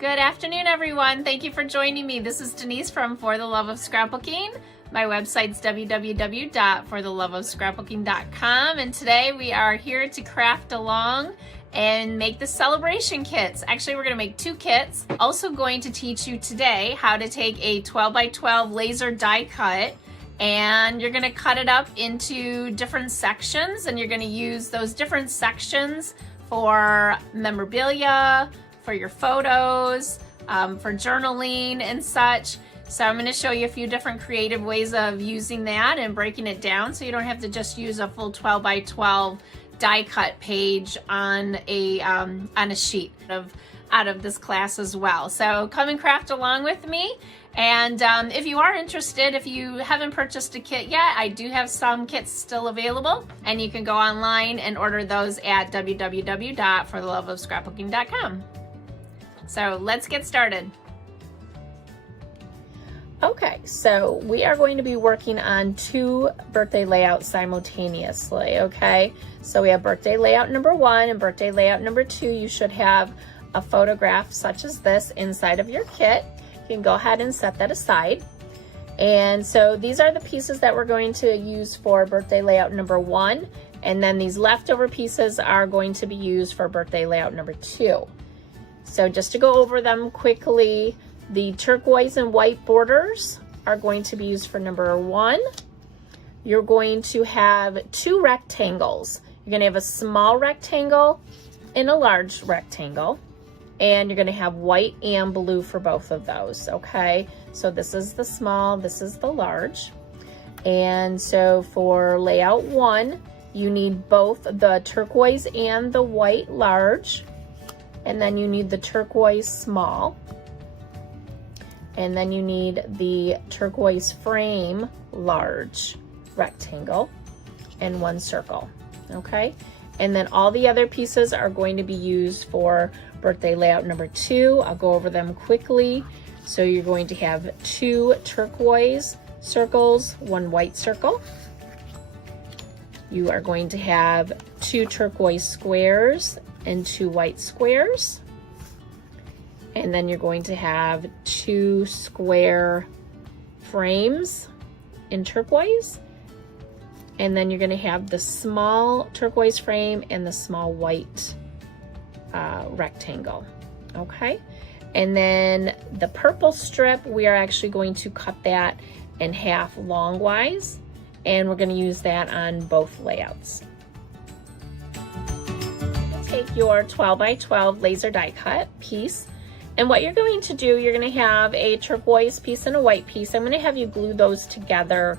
Good afternoon, everyone. Thank you for joining me. This is Denise from For the Love of Scrapbooking. My website's www.fortheloveofscrapbooking.com, and today we are here to craft along and make the celebration kits. Actually, we're going to make 2 kits. Also going to teach you today how to take a 12 by 12 laser die cut, and you're going to cut it up into different sections, and you're going to use those different sections for memorabilia, for your photos, for journaling and such. So I'm going to show you a few different creative ways of using that and breaking it down so you don't have to just use a full 12 by 12 die cut page on a sheet out of this class as well. So come and craft along with me. And if you are interested, if you haven't purchased a kit yet, I do have some kits still available, and you can go online and order those at www.fortheloveofscrapbooking.com. So let's get started. Okay, so we are going to be working on 2 birthday layouts simultaneously, okay? So we have birthday layout number 1 and birthday layout number 2. You should have a photograph such as this inside of your kit. You can go ahead and set that aside. And so these are the pieces that we're going to use for birthday layout number 1. And then these leftover pieces are going to be used for birthday layout number 2. So just to go over them quickly, the turquoise and white borders are going to be used for number 1. You're going to have 2 rectangles. You're going to have a small rectangle and a large rectangle. And you're going to have white and blue for both of those, okay? So this is the small, this is the large. And so for layout 1, you need both the turquoise and the white large. And then you need the turquoise small. And then you need the turquoise frame large rectangle and 1 circle, okay? And then all the other pieces are going to be used for birthday layout number 2. I'll go over them quickly. So you're going to have 2 turquoise circles, 1 white circle. You are going to have 2 turquoise squares and 2 white squares. And then you're going to have 2 square frames in turquoise. And then you're going to have the small turquoise frame and the small white rectangle. Okay. And then the purple strip, we are actually going to cut that in half longwise. And we're going to use that on both layouts. Take your 12 by 12 laser die cut piece, and what you're going to do, you're going to have a turquoise piece and a white piece. I'm going to have you glue those together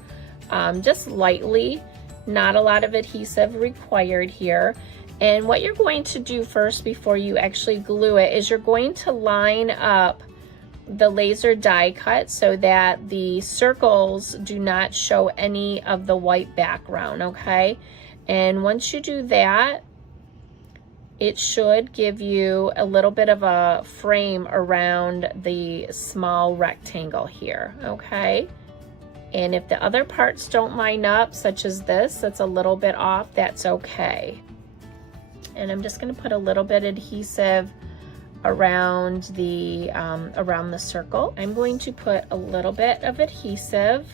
just lightly, not a lot of adhesive required here. And what you're going to do first before you actually glue it is you're going to line up the laser die cut so that the circles do not show any of the white background, okay? And once you do that, it should give you a little bit of a frame around the small rectangle here, okay? And if the other parts don't line up, such as this, that's a little bit off, that's okay. And I'm just gonna put a little bit adhesive around the circle. I'm going to put a little bit of adhesive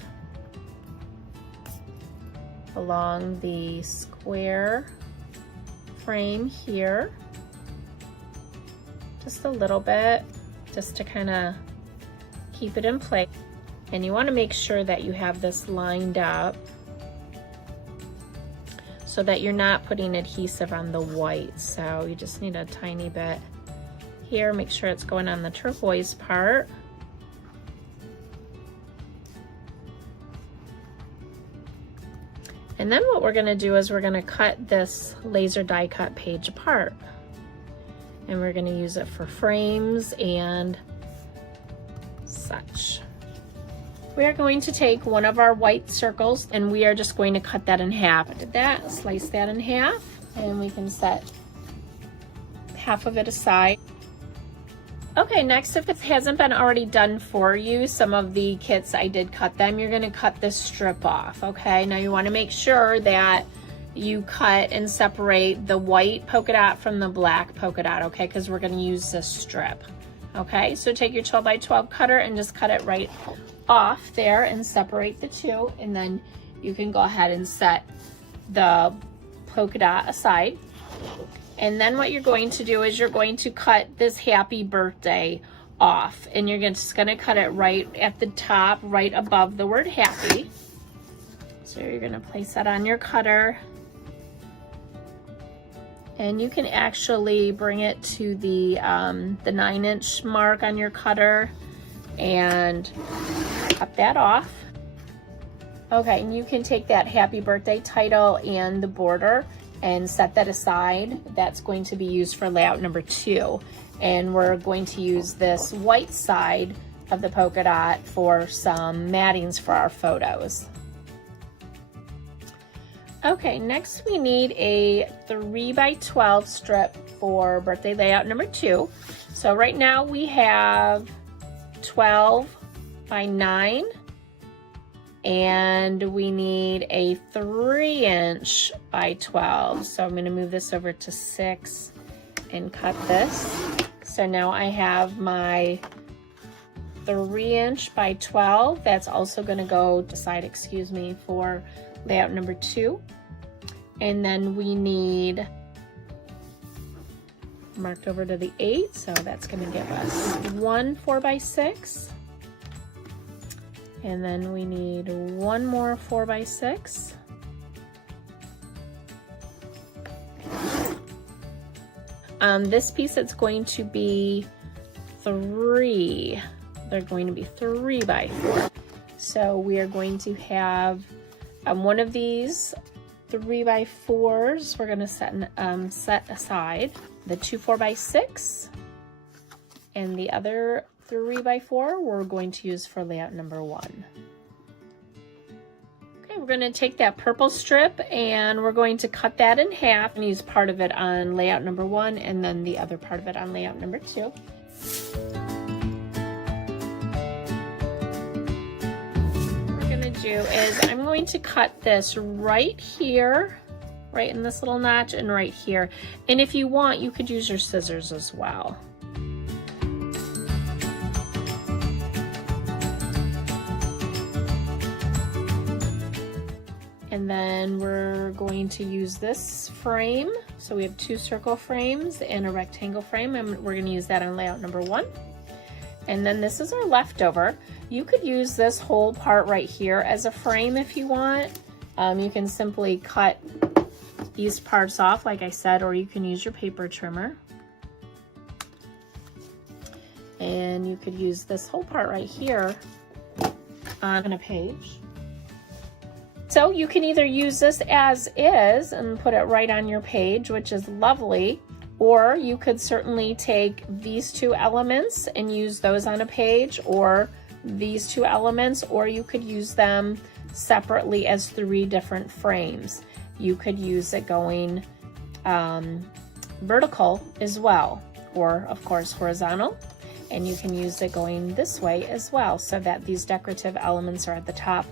along the square frame here, just a little bit, just to kind of keep it in place. And you want to make sure that you have this lined up so that you're not putting adhesive on the white. So you just need a tiny bit here. Make sure it's going on the turquoise part. And then what we're going to do is we're going to cut this laser die cut page apart. And we're going to use it for frames and such. We are going to take one of our white circles and we are just going to cut that in half. I did that, slice that in half, and we can set half of it aside. Okay, next, if it hasn't been already done for you, some of the kits I did cut them, you're gonna cut this strip off, okay? Now you wanna make sure that you cut and separate the white polka dot from the black polka dot, okay? Because we're gonna use this strip, Okay, so take your 12 by 12 cutter and just cut it right off there and separate the two, and then you can go ahead and set the polka dot aside. And then what you're going to do is you're going to cut this happy birthday off, and you're just going to cut it right at the top, right above the word happy. So you're going to place that on your cutter, and you can actually bring it to the 9-inch mark on your cutter and cut that off. Okay, and you can take that happy birthday title and the border and set that aside. That's going to be used for layout number 2. And we're going to use this white side of the polka dot for some mattings for our photos. Okay, next we need a 3 by 12 strip for birthday layout number 2. So right now we have 12 by 9, and we need a 3-inch by 12. So I'm going to move this over to 6 and cut this. So now I have my 3-inch by 12. That's also going to go to side, excuse me, for layout number 2. And then we need, marked over to the 8, so that's going to give us 1 4 by 6. And then we need 1 more 4 by 6. This piece, it's going to be 3. They're going to be 3 by 4. So we are going to have one of these 3 by 4s. We're going to set aside the 2 4 by 6, and the other 3 by 4 we're going to use for layout number 1. Okay, we're going to take that purple strip and we're going to cut that in half and use part of it on layout number 1 and then the other part of it on layout number 2. What we're going to do is I'm going to cut this right here, right in this little notch, and right here. And if you want, you could use your scissors as well. And then we're going to use this frame. So we have 2 circle frames and a rectangle frame, and we're going to use that on layout number 1. And then this is our leftover. You could use this whole part right here as a frame if you want. You can simply cut these parts off, like I said, or you can use your paper trimmer. And you could use this whole part right here on a page. So you can either use this as is and put it right on your page, which is lovely, or you could certainly take these 2 elements and use those on a page, or these 2 elements, or you could use them separately as 3 different frames. You could use it going vertical as well, or of course horizontal, and you can use it going this way as well, so that these decorative elements are at the top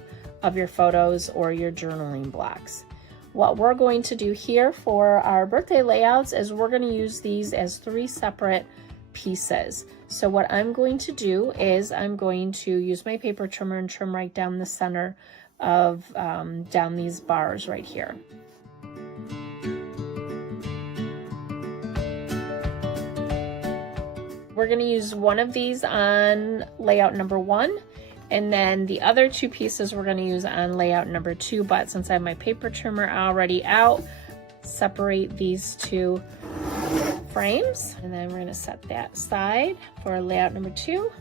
of your photos or your journaling blocks. What we're going to do here for our birthday layouts is we're going to use these as 3 separate pieces. So what I'm going to do is I'm going to use my paper trimmer and trim right down the center of down these bars right here. We're going to use one of these on layout number 1, and then the other 2 pieces we're going to use on layout number 2, but since I have my paper trimmer already out, separate these 2 frames, and then we're going to set that aside for layout number 2.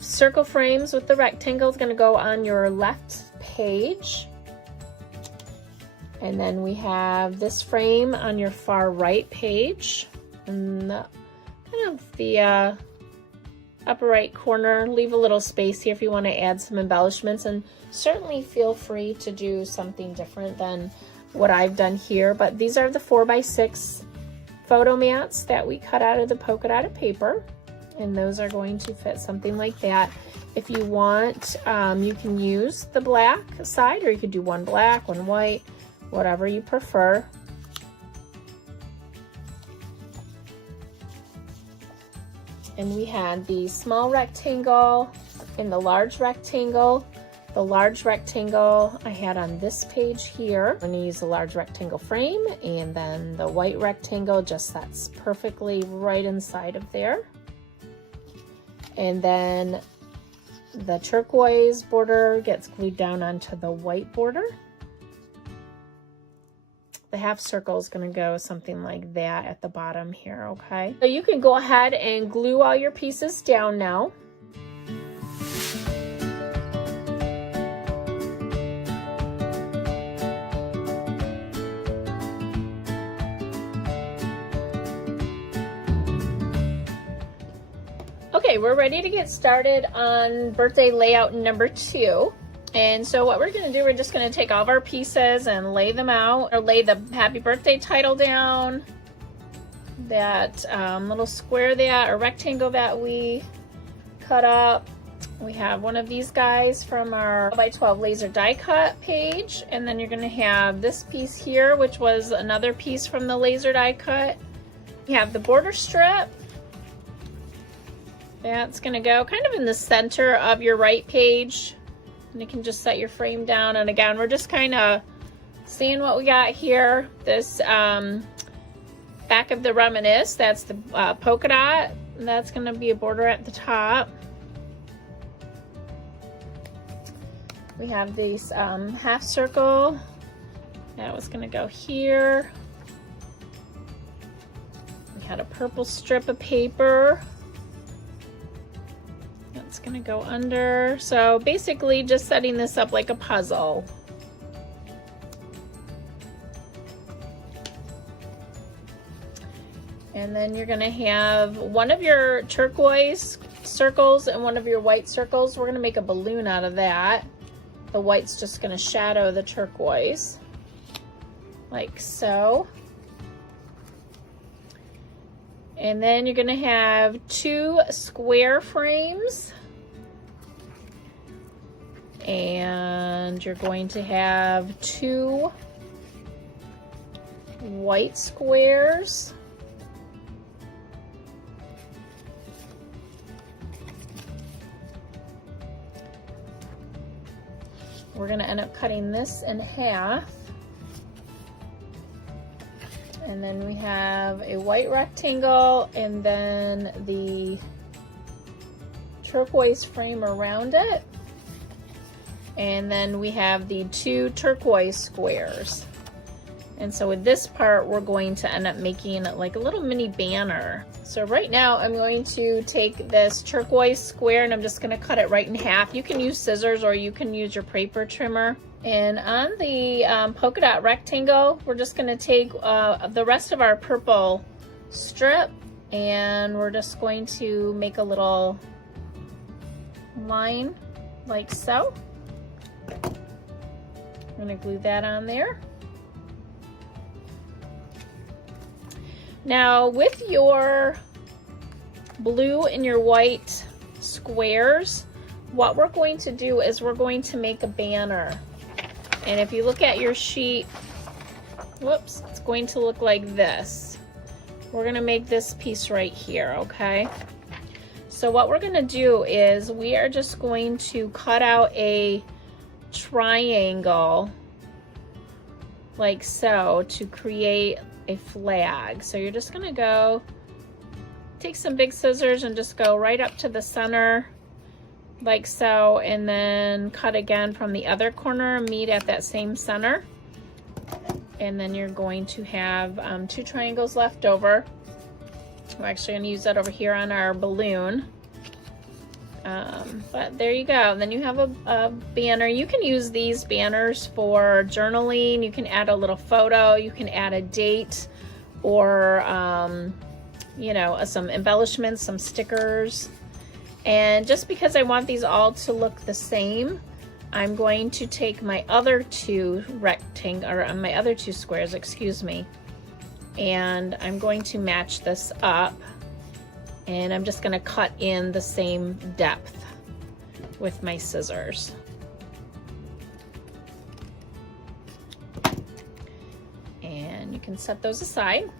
Circle frames with the rectangle is going to go on your left page. And then we have this frame on your far right page. And kind of the upper right corner, leave a little space here if you want to add some embellishments. And certainly feel free to do something different than what I've done here. But these are the 4x6 photo mats that we cut out of the polka dotted paper. And those are going to fit something like that. If you want, you can use the black side, or you could do one black, one white, whatever you prefer. And we had the small rectangle and the large rectangle. The large rectangle I had on this page here. I'm going to use a large rectangle frame, and then the white rectangle just sets perfectly right inside of there. And then the turquoise border gets glued down onto the white border. The half circle is going to go something like that at the bottom here, okay? So you can go ahead and glue all your pieces down now. Okay, we're ready to get started on birthday layout number 2. And so what we're going to do, we're just going to take all of our pieces and lay them out, or lay the happy birthday title down, that little square that, or rectangle that we cut up. We have one of these guys from our 12x12 laser die cut page, and then you're going to have this piece here, which was another piece from the laser die cut. You have the border strip. That's going to go kind of in the center of your right page. And you can just set your frame down. And again, we're just kind of seeing what we got here. This back of the reminisce, that's the polka dot. And that's going to be a border at the top. We have this half circle. That was going to go here. We had a purple strip of paper. It's going to go under. So basically just setting this up like a puzzle. And then you're going to have one of your turquoise circles and one of your white circles. We're going to make a balloon out of that. The white's just going to shadow the turquoise, like so. And then you're going to have 2 square frames. And you're going to have 2 white squares. We're going to end up cutting this in half. And then we have a white rectangle, and then the turquoise frame around it. And then we have the 2 turquoise squares. And so with this part, we're going to end up making like a little mini banner. So right now I'm going to take this turquoise square and I'm just going to cut it right in half. You can use scissors or you can use your paper trimmer. And on the polka dot rectangle, we're just going to take the rest of our purple strip, and we're just going to make a little line like so. I'm going to glue that on there. Now with your blue and your white squares, what we're going to do is we're going to make a banner. And if you look at your sheet, whoops, it's going to look like this. We're going to make this piece right here, okay? So what we're going to do is we are just going to cut out a triangle like so to create a flag. So you're just going to go take some big scissors and just go right up to the center like so, and then cut again from the other corner, meet at that same center. And then you're going to have 2 triangles left over. We're actually going to use that over here on our balloon. But there you go. And then you have a banner. You can use these banners for journaling. You can add a little photo. You can add a date, or you know, some embellishments, some stickers. And just because I want these all to look the same, I'm going to take my other 2 my other 2 squares, excuse me, and I'm going to match this up And I'm just gonna cut in the same depth with my scissors. And you can set those aside.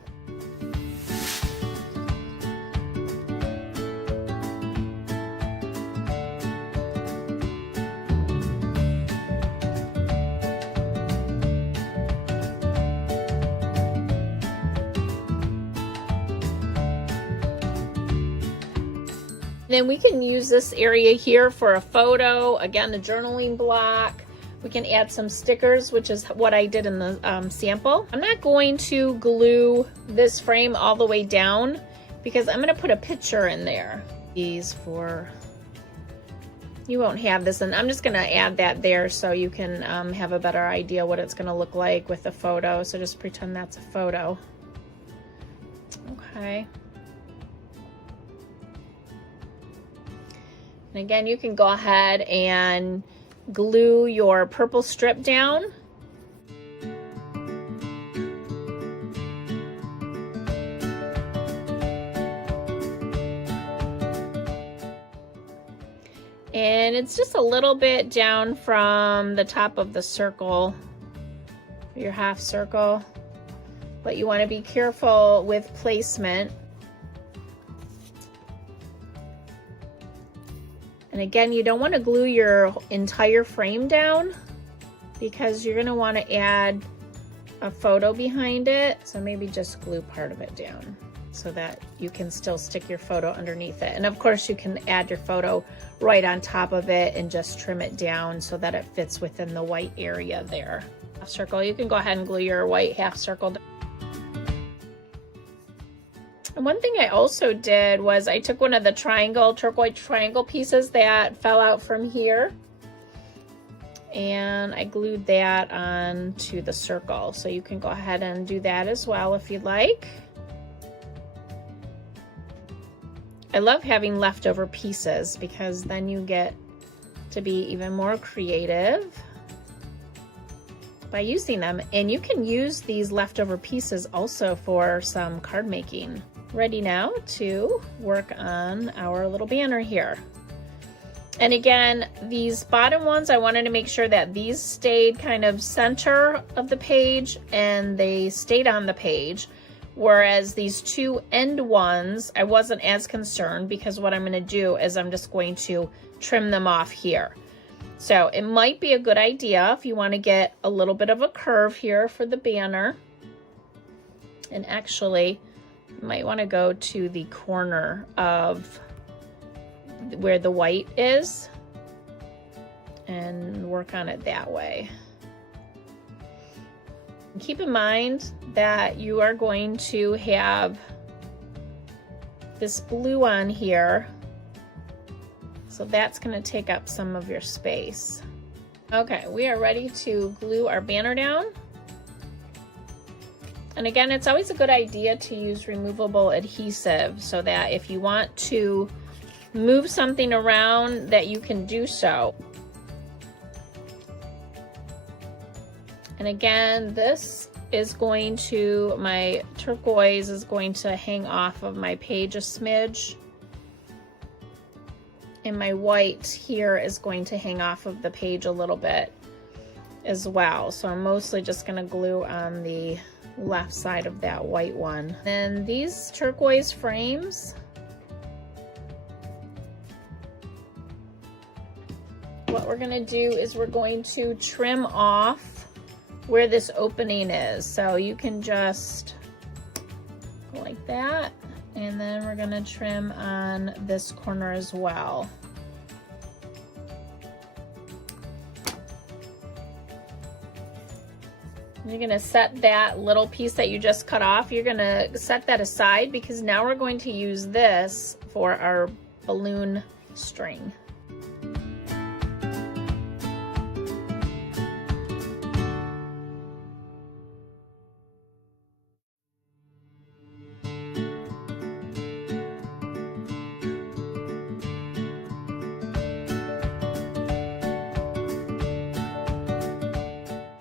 Then we can use this area here for a photo, again, a journaling block. We can add some stickers, which is what I did in the sample. I'm not going to glue this frame all the way down because I'm gonna put a picture in there. These for, you won't have this, and I'm just gonna add that there so you can have a better idea what it's gonna look like with the photo. So just pretend that's a photo. Okay. And again, you can go ahead and glue your purple strip down. And it's just a little bit down from the top of the circle, your half circle, but you want to be careful with placement. And again, you don't want to glue your entire frame down because you're going to want to add a photo behind it. So maybe just glue part of it down so that you can still stick your photo underneath it. And of course you can add your photo right on top of it and just trim it down so that it fits within the white area there. Half circle, you can go ahead and glue your white half circle down. And one thing I also did was I took one of the turquoise triangle pieces that fell out from here, and I glued that onto the circle. So you can go ahead and do that as well if you'd like. I love having leftover pieces because then you get to be even more creative by using them. And you can use these leftover pieces also for some card making. Ready now to work on our little banner here. And again, these bottom ones, I wanted to make sure that these stayed kind of center of the page and they stayed on the page. Whereas these two end ones, I wasn't as concerned because what I'm going to do is I'm just going to trim them off here. So it might be a good idea if you want to get a little bit of a curve here for the banner. And actually, you might want to go to the corner of where the white is and work on it that way. And keep in mind that you are going to have this blue on here, so that's going to take up some of your space. Okay, we are ready to glue our banner down. And again, it's always a good idea to use removable adhesive so that if you want to move something around that you can do so. And again, this is going to, my turquoise is going to hang off of my page a smidge. And my white here is going to hang off of the page a little bit as well. So I'm mostly just going to glue on the left side of that white one. Then these turquoise frames, what we're going to do is we're going to trim off where this opening is. So you can just go like that, and then we're going to trim on this corner as well. You're going to set that little piece that you just cut off, you're going to set that aside because now we're going to use this for our balloon string.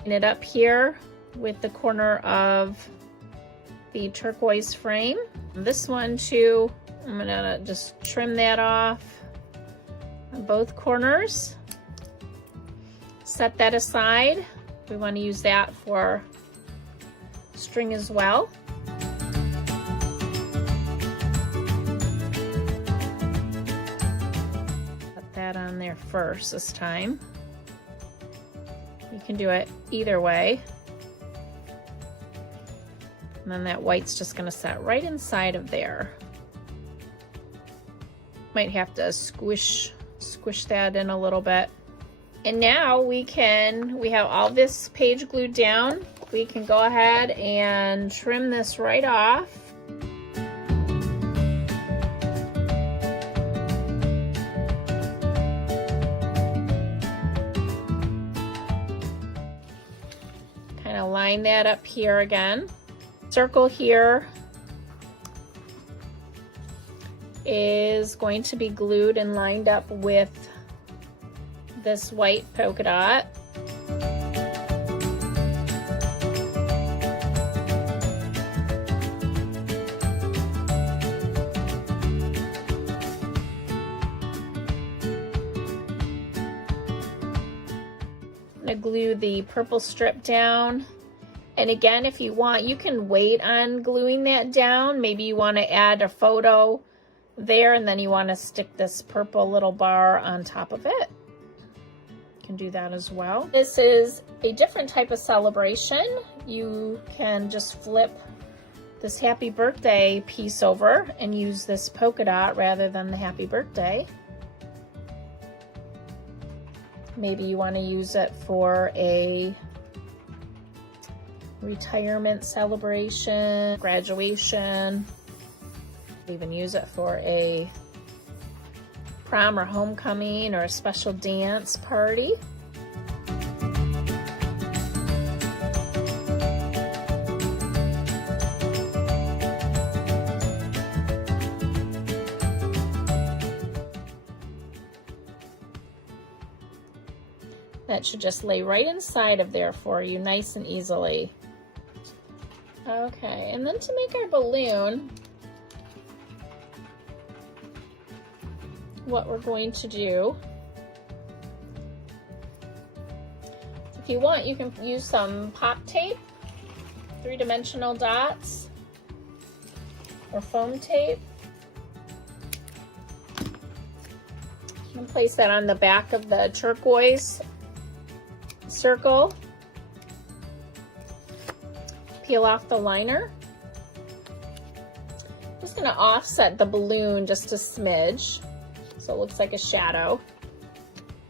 It up here with the corner of the turquoise frame. This one too, I'm gonna just trim that off on both corners. Set that aside. We want to use that for string as well. Put that on there first this time. You can do it either way. And then that white's just gonna set right inside of there. Might have to squish that in a little bit. And now we have all this page glued down. We can go ahead and trim this right off. Kind of line that up here again. Circle here is going to be glued and lined up with this white polka dot. I'm gonna glue the purple strip down. And again, if you want, you can wait on gluing that down. Maybe you want to add a photo there and then you want to stick this purple little bar on top of it. You can do that as well. This is a different type of celebration. You can just flip this happy birthday piece over and use this polka dot rather than the happy birthday. Maybe you want to use it for a retirement celebration, graduation. Even use it for a prom or homecoming or a special dance party. That should just lay right inside of there for you, nice and easily. Okay, and then to make our balloon, what we're going to do, if you want, you can use some pop tape, 3-dimensional dots, or foam tape. And place that on the back of the turquoise circle. Peel off the liner. I'm just going to offset the balloon just a smidge so it looks like a shadow.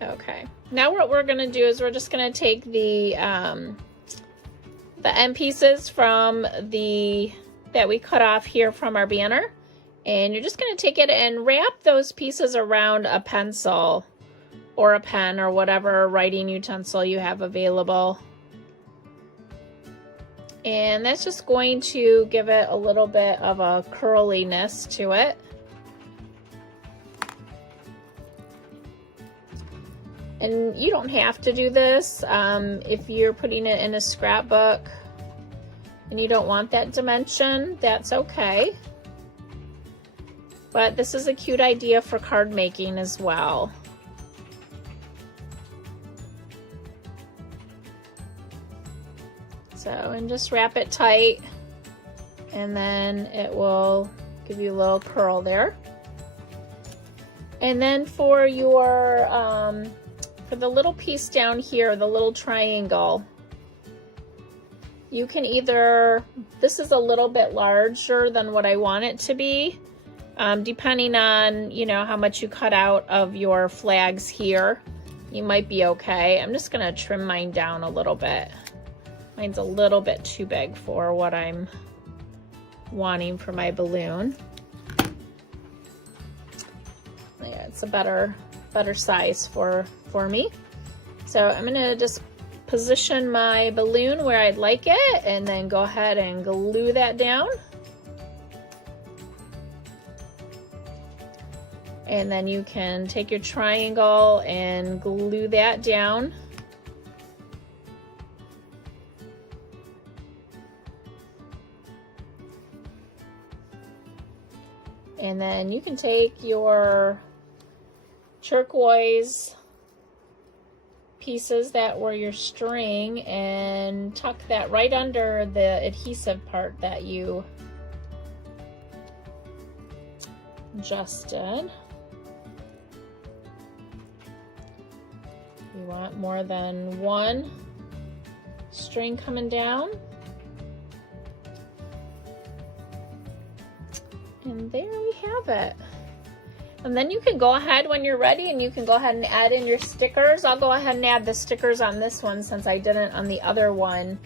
Okay, now what we're going to do is we're just going to take the end pieces from that we cut off here from our banner, and you're just going to take it and wrap those pieces around a pencil or a pen or whatever writing utensil you have available. And that's just going to give it a little bit of a curliness to it. And you don't have to do this if you're putting it in a scrapbook and you don't want that dimension, that's okay. But this is a cute idea for card making as well. So, and just wrap it tight, and then it will give you a little curl there. And then for your, for the little piece down here, the little triangle, you can either, this is a little bit larger than what I want it to be, depending on, you know, how much you cut out of your flags here. You might be okay. I'm just gonna trim mine down a little bit. Mine's a little bit too big for what I'm wanting for my balloon. Yeah, it's a better size for me. So I'm gonna just position my balloon where I'd like it and then go ahead and glue that down. And then you can take your triangle and glue that down. And then you can take your turquoise pieces that were your string and tuck that right under the adhesive part that you adjusted. You want more than one string coming down. And there we have it. And then you can go ahead when you're ready and you can go ahead and add in your stickers. I'll go ahead and add the stickers on this one since I didn't on the other one.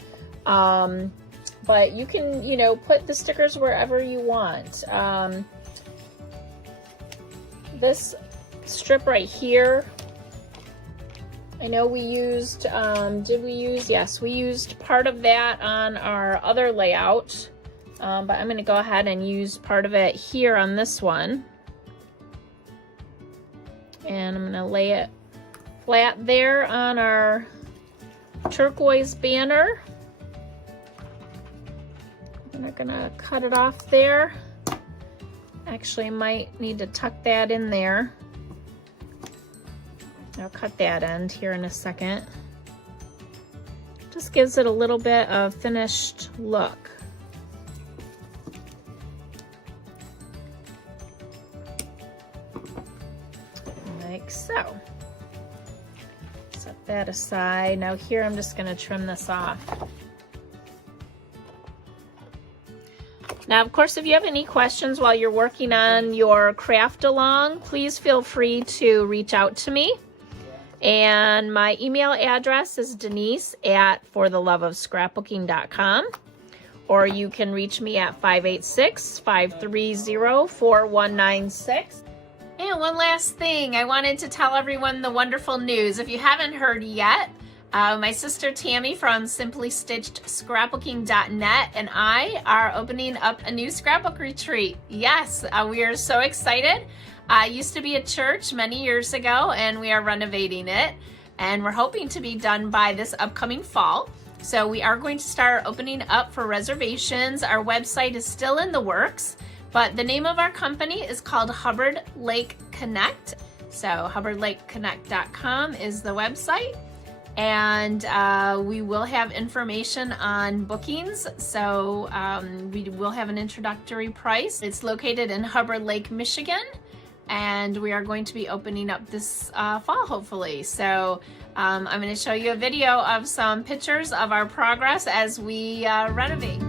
But you can, you know, put the stickers wherever you want. This strip right here, I know we used, did we use? Yes, we used part of that on our other layout. But I'm going to go ahead and use part of it here on this one. And I'm going to lay it flat there on our turquoise banner. And I'm going to cut it off there. Actually, I might need to tuck that in there. I'll cut that end here in a second. Just gives it a little bit of finished look. Like so. Set that aside. Now here I'm just going to trim this off. Now, of course, if you have any questions while you're working on your craft along, please feel free to reach out to me. And my email address is denise@fortheloveofscrapbooking.com, or you can reach me at 586-530-4196. And one last thing, I wanted to tell everyone the wonderful news. If you haven't heard yet, my sister Tammy from simplystitchedscrapbooking.net and I are opening up a new scrapbook retreat. Yes, we are so excited. It used to be a church many years ago, and we are renovating it. And we're hoping to be done by this upcoming fall. So we are going to start opening up for reservations. Our website is still in the works, but the name of our company is called Hubbard Lake Connect. So hubbardlakeconnect.com is the website. And we will have information on bookings. So we will have an introductory price. It's located in Hubbard Lake, Michigan. And we are going to be opening up this fall, hopefully. So I'm going to show you a video of some pictures of our progress as we renovate.